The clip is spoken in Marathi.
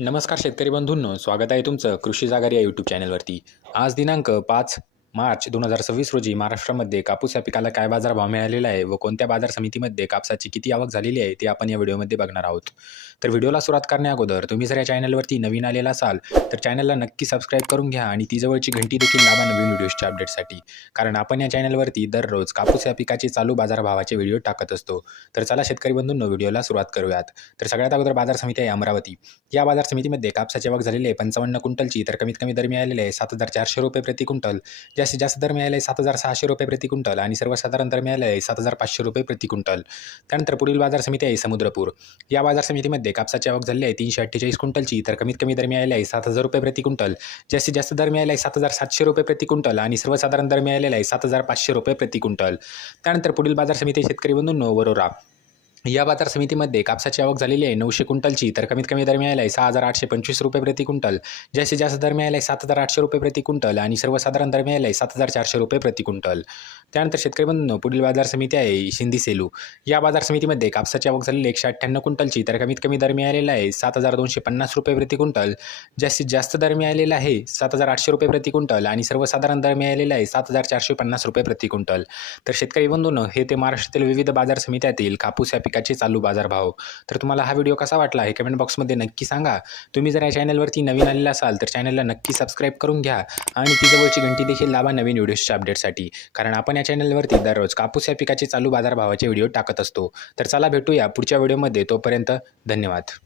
नमस्कार शेतकरी बंधूंनो, स्वागत आहे तुमचं कृषी जागर या यूट्यूब चॅनलवरती। आज दिनांक 5 मार्च 2026 रोजी महाराष्ट्रामध्ये कापूस या पिकाला काय बाजारभाव मिळालेला आहे व कोणत्या बाजार समितीमध्ये कापसाची किती आवक झालेली आहे ते आपण या व्हिडिओमध्ये बघणार आहोत। तर व्हिडिओला सुरुवात करण्याअगोदर तुम्ही जर या चॅनलवरती नवीन आलेला असाल तर चॅनलला नक्की सबस्क्राईब करून घ्या आणि ती जवळची घंटी देखील दाबा नवीन व्हिडिओच्या अपडेटसाठी, कारण आपण या चॅनलवरती दररोज कापूस या पिकाचे चालू बाजारभावाचे व्हिडिओ टाकत असतो। तर चला शेतकरी बंधूंनो, व्हिडिओला सुरुवात करूयात। तर सगळ्यात अगोदर बाजार समिती आहे अमरावती। या बाजार समितीमध्ये कापसाची आवक झालेली आहे 55 क्विंटलची, तर कमीत कमी दर मिळालेले आहे 7,400 रुपये प्रति क्विंटल। जास्तीत जास्त दर मिळाले आहे 7,600 रुपये प्रति क्विंटल आणि सर्वसाधारण दर मिळाले आहे 7,500 रुपये प्रति क्विंटल। त्यानंतर पुढील बाजार समिती आहे समुद्रपूर। या बाजार समितीमध्ये कापसाची आवक झाली आहे 348 क्विंटलची, तर कमीत कमी दर मिळाले आहे 7,000 रुपये प्रति क्विंटल। जास्तीत जास्त दर मिळाले आहे 7,700 रुपये प्रति क्विंटल आणि सर्वसाधारण दर मिळालेला आहे 7,500 रुपये प्रति क्विंटल। त्यानंतर पुढील बाजार समिती शेतकरी बंधूंनो वरोरा। या बाजार समितीमध्ये कापसाची आवक झालेली आहे 900 क्विंटलची, तर कमीत कमी दर मिळाला आहे 6,825 रुपये प्रति क्विंटल। जास्तीत जास्त दर मिळाला आहे 7,800 रुपये प्रति क्विंटल आणि सर्वसाधारण दर मिळाला आहे 7,400 रुपये प्रति क्विंटल। त्यानंतर शेतकरी बंधूंनो, पुढील बाजार समिती आहे शिंदी सेलू। या बाजार समितीमध्ये कापसाची आवक झालेली आहे 198 क्विंटलची, तर कमीत कमी दर मिळालेला आहे 7,250 रुपये प्रति क्विंटल। जास्तीत जास्त दर मिळालेला आहे 7,800 रुपये प्रति क्विंटल आणि सर्वसाधारण दर मिळालेला आहे 7,450 रुपये प्रति क्विंटल। तर शेतकरी बंधूंनो, हे ते महाराष्ट्रातील विविध बाजार समित्यातील कापूस या पिकाचे चालू बाजारभाव। तर तुम्हाला हा व्हिडिओ कसा वाटला हे कमेंट बॉक्समध्ये नक्की सांगा। तुम्ही जर या चॅनलवरती नवीन आलेला असाल तर चॅनलला नक्की सबस्क्राईब करून घ्या आणि ती जवळची घंटी देखील दाबा नवीन व्हिडिओच्या अपडेटसाठी, कारण आपण या चॅनलवरती दररोज कापूस या पिकाचे चालू बाजारभावाचे व्हिडिओ टाकत असतो। तर चला भेटूया पुढच्या व्हिडिओमध्ये, तोपर्यंत धन्यवाद।